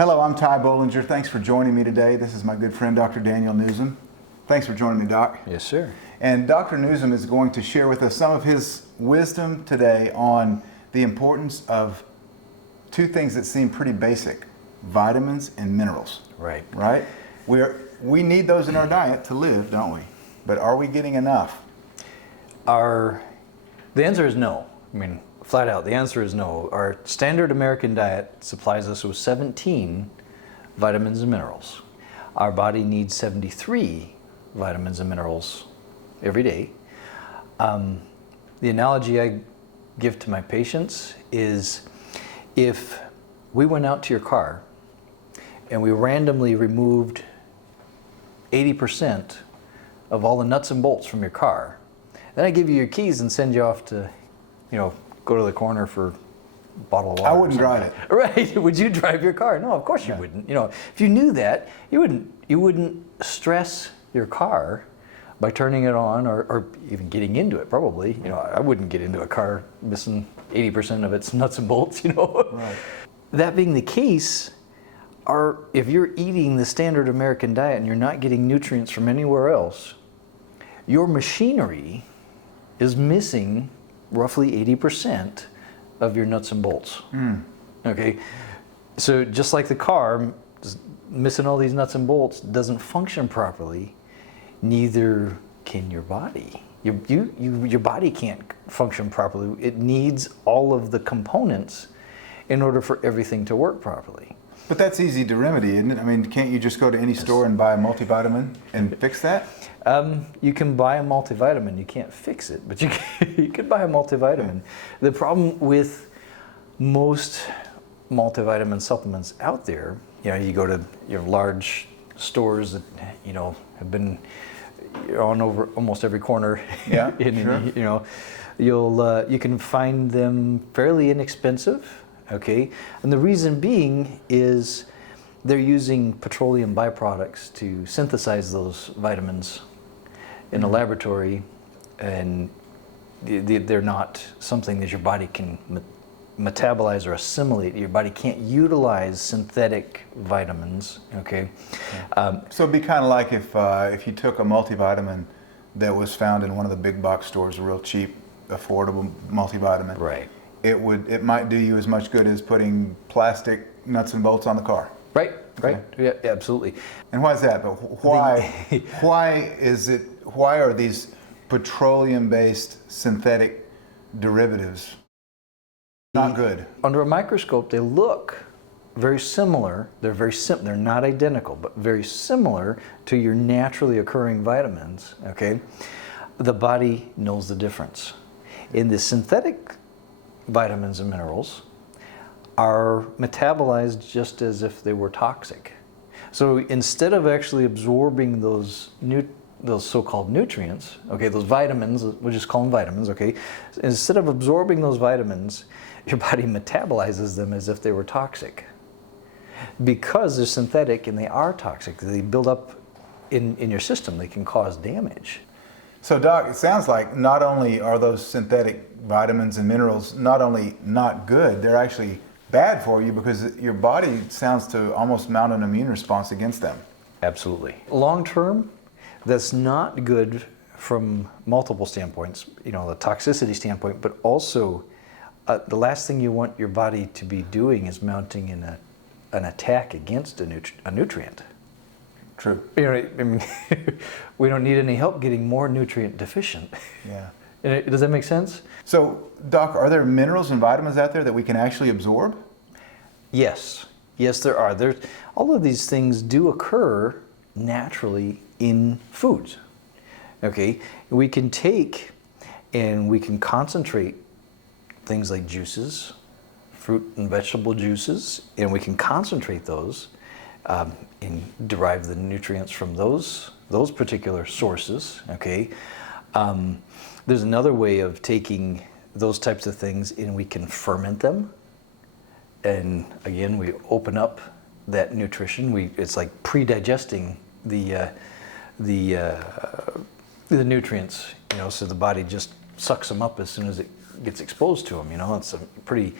Hello, I'm Ty Bollinger. Thanks for joining me today. This is my good friend, Dr. Daniel Nuzum. Thanks for joining me, Doc. Yes, sir. And Dr. Nuzum is going to share with us some of his wisdom today on the importance of two things that seem pretty basic: vitamins and minerals. Right. Right? We need those in our diet to live, don't we? But are we getting enough? The answer is no. I mean, flat out, the answer is no. Our standard American diet supplies us with 17 vitamins and minerals. Our body needs 73 vitamins and minerals every day. The analogy I give to my patients is if we went out to your car and we randomly removed 80% of all the nuts and bolts from your car, then I give you your keys and send you off to, go to the corner for a bottle of water. I wouldn't drive it. Right? Would you drive your car? No, of course you wouldn't. If you knew that, you wouldn't stress your car by turning it on or even getting into it. Probably, I wouldn't get into a car missing 80% of its nuts and bolts. Right. That being the case, if you're eating the standard American diet and you're not getting nutrients from anywhere else, your machinery is missing roughly 80% of your nuts and bolts. Okay, so just like the car missing all these nuts and bolts doesn't function properly, neither can your body. Your body can't function properly. It needs all of the components in order for everything to work properly. But that's easy to remedy, isn't it? I mean, can't you just go to any store and buy a multivitamin and fix that? You can buy a multivitamin. You can't fix it, but you can buy a multivitamin. The problem with most multivitamin supplements out there, you go to your large stores that have been on over almost every corner. Yeah, sure. You can find them fairly inexpensive. Okay, and the reason being is they're using petroleum byproducts to synthesize those vitamins in a laboratory, and they're not something that your body can metabolize or assimilate. Your body can't utilize synthetic vitamins. Okay, So it'd be kind of like if you took a multivitamin that was found in one of the big box stores, a real cheap, affordable multivitamin. Right. It might do you as much good as putting plastic nuts and bolts on the car. Right. Yeah, absolutely. And why is that? But why are these petroleum-based synthetic derivatives not good? Under a microscope, they look very similar. They're very simple. They're not identical, but very similar to your naturally occurring vitamins. Okay, the body knows the difference. In the synthetic vitamins and minerals are metabolized just as if they were toxic. So instead of actually absorbing those so-called nutrients, okay, those vitamins, we'll just call them vitamins, okay, instead of absorbing those vitamins, your body metabolizes them as if they were toxic. Because they're synthetic and they are toxic, they build up in your system, they can cause damage. So Doc, it sounds like not only are those synthetic vitamins and minerals not only not good, they're actually bad for you because your body sounds to almost mount an immune response against them. Absolutely. Long term, that's not good from multiple standpoints, the toxicity standpoint, but also the last thing you want your body to be doing is mounting an attack against a nutrient. True. We don't need any help getting more nutrient deficient. Yeah. Does that make sense? So, Doc, are there minerals and vitamins out there that we can actually absorb? Yes, there are. All of these things do occur naturally in foods. Okay, we can take and we can concentrate things like juices, fruit and vegetable juices, and we can concentrate those and derive the nutrients from those particular sources. Okay, there's another way of taking those types of things and we can ferment them, and again we open up that nutrition. It's like pre-digesting the nutrients, so the body just sucks them up as soon as it gets exposed to them. That's a pretty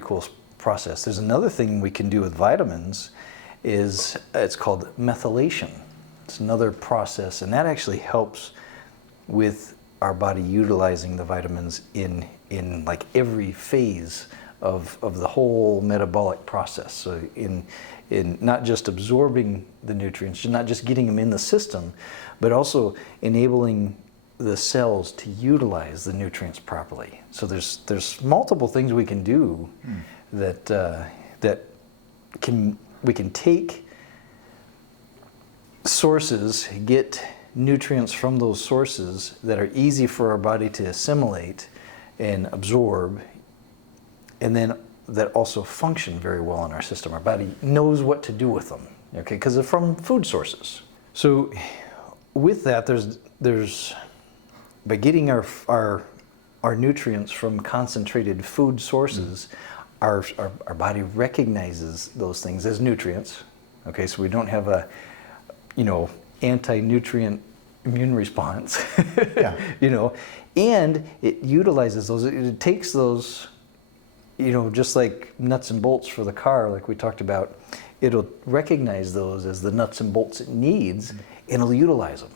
cool process. There's another thing we can do with vitamins is it's called methylation. It's another process, and that actually helps with our body utilizing the vitamins in like every phase of the whole metabolic process. So in not just absorbing the nutrients, not just getting them in the system, but also enabling the cells to utilize the nutrients properly. So there's multiple things we can do that we can take sources, get nutrients from those sources that are easy for our body to assimilate and absorb, and then that also function very well in our system. Our body knows what to do with them, okay, because they're from food sources. So with that, there's by getting our nutrients from concentrated food sources, our body recognizes those things as nutrients. Okay, so we don't have a anti-nutrient immune response. Yeah. And it utilizes those. It takes those, just like nuts and bolts for the car, like we talked about. It'll recognize those as the nuts and bolts it needs, and it'll utilize them.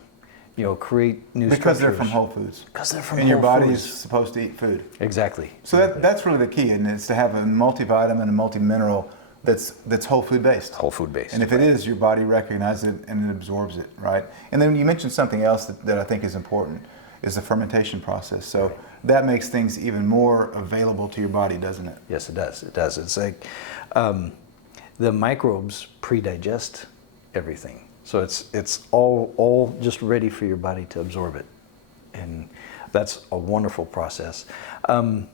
Create new because structures. they're from whole foods. Because they're from and whole your body foods. is supposed to eat food. Exactly. So that's really the key, and it's to have a multivitamin and multimineral that's whole food based. Whole food based. And if it is, your body recognizes it and it absorbs it, right? And then you mentioned something else that I think is important, is the fermentation process. So that makes things even more available to your body, doesn't it? Yes, it does. It does. It's like the microbes pre-digest everything. So it's all just ready for your body to absorb it. And that's a wonderful process. Then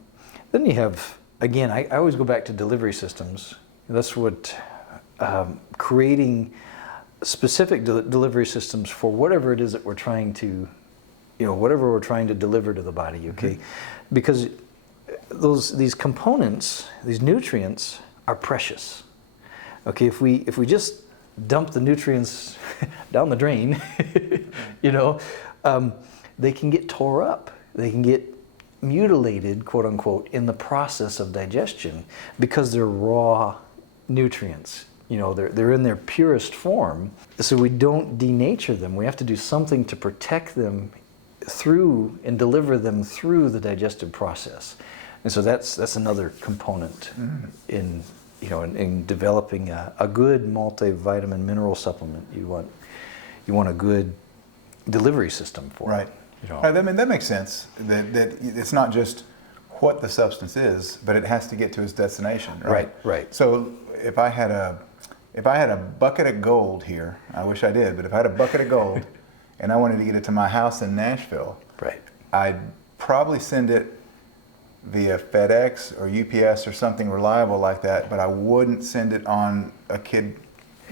you have, again, I always go back to delivery systems. That's what creating specific delivery systems for whatever it is that we're trying to, whatever we're trying to deliver to the body, okay? Mm-hmm. Because these components, these nutrients are precious. Okay, if we just dump the nutrients down the drain, they can get tore up. They can get mutilated, quote unquote, in the process of digestion because they're raw nutrients. They're in their purest form. So we don't denature them. We have to do something to protect them through and deliver them through the digestive process. And so that's another component in developing a good multivitamin mineral supplement. You want a good delivery system for right. it. Right, that makes sense. That it's not just what the substance is, but it has to get to its destination. Right. Right. So if I had a bucket of gold here, I wish I did, but if I had a bucket of gold and I wanted to get it to my house in Nashville, right, I'd probably send it via FedEx or UPS or something reliable like that, but I wouldn't send it on a kid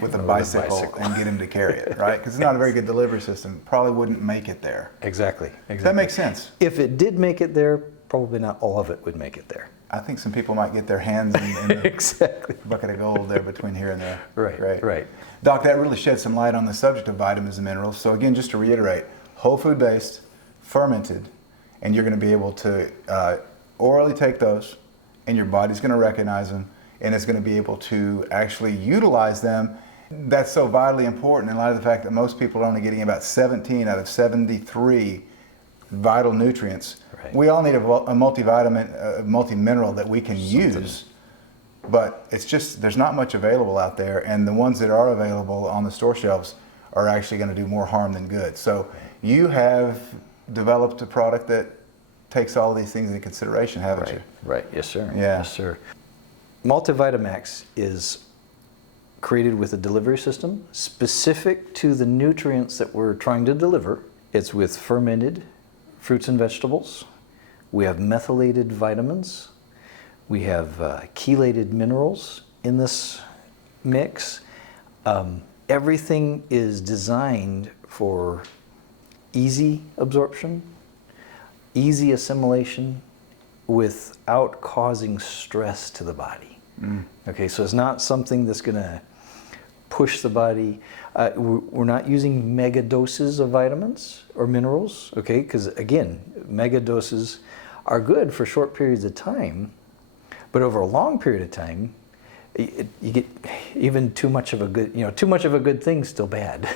with a bicycle and get him to carry it, right? Because it's not a very good delivery system. Probably wouldn't make it there. Exactly. Does that make sense? If it did make it there, probably not all of it would make it there. I think some people might get their hands in the exactly. bucket of gold there between here and there. Right. Doc, that really sheds some light on the subject of vitamins and minerals. So again, just to reiterate, whole food based, fermented, and you're going to be able to orally take those, and your body's going to recognize them, and it's going to be able to actually utilize them. That's so vitally important in light of the fact that most people are only getting about 17 out of 73 vital nutrients. Right. We all need a multivitamin, multimineral that we can use, but it's just there's not much available out there, and the ones that are available on the store shelves are actually going to do more harm than good. So you have developed a product that takes all of these things into consideration, haven't you? Right. Yes, sir. Yeah. Yes, sir. Multivitamax is created with a delivery system specific to the nutrients that we're trying to deliver. It's with fermented fruits and vegetables. We have methylated vitamins. We have chelated minerals in this mix. Everything is designed for easy absorption, easy assimilation without causing stress to the body. Okay, so it's not something that's going to push the body. We're not using mega doses of vitamins or minerals, okay, because again, mega doses are good for short periods of time, But over a long period of time, you get even too much of a good, too much of a good thing's still bad.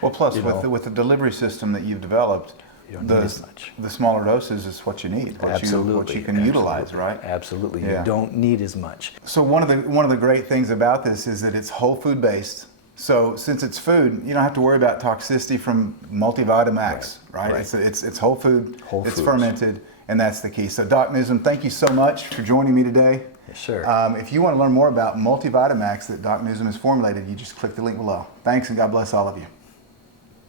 Well, plus You with know. with the delivery system that you've developed, You don't need as much. the smaller doses is what you need, what you can utilize, right? Absolutely. Yeah. You don't need as much. So one of the great things about this is that it's whole food based. So since it's food, you don't have to worry about toxicity from Multivitamins, right? Right. It's whole food, Whole it's foods. fermented, and that's the key. So Doc Nuzum, thank you so much for joining me today. Sure. If you want to learn more about Multivitamins that Doc Nuzum has formulated, you just click the link below. Thanks, and God bless all of you.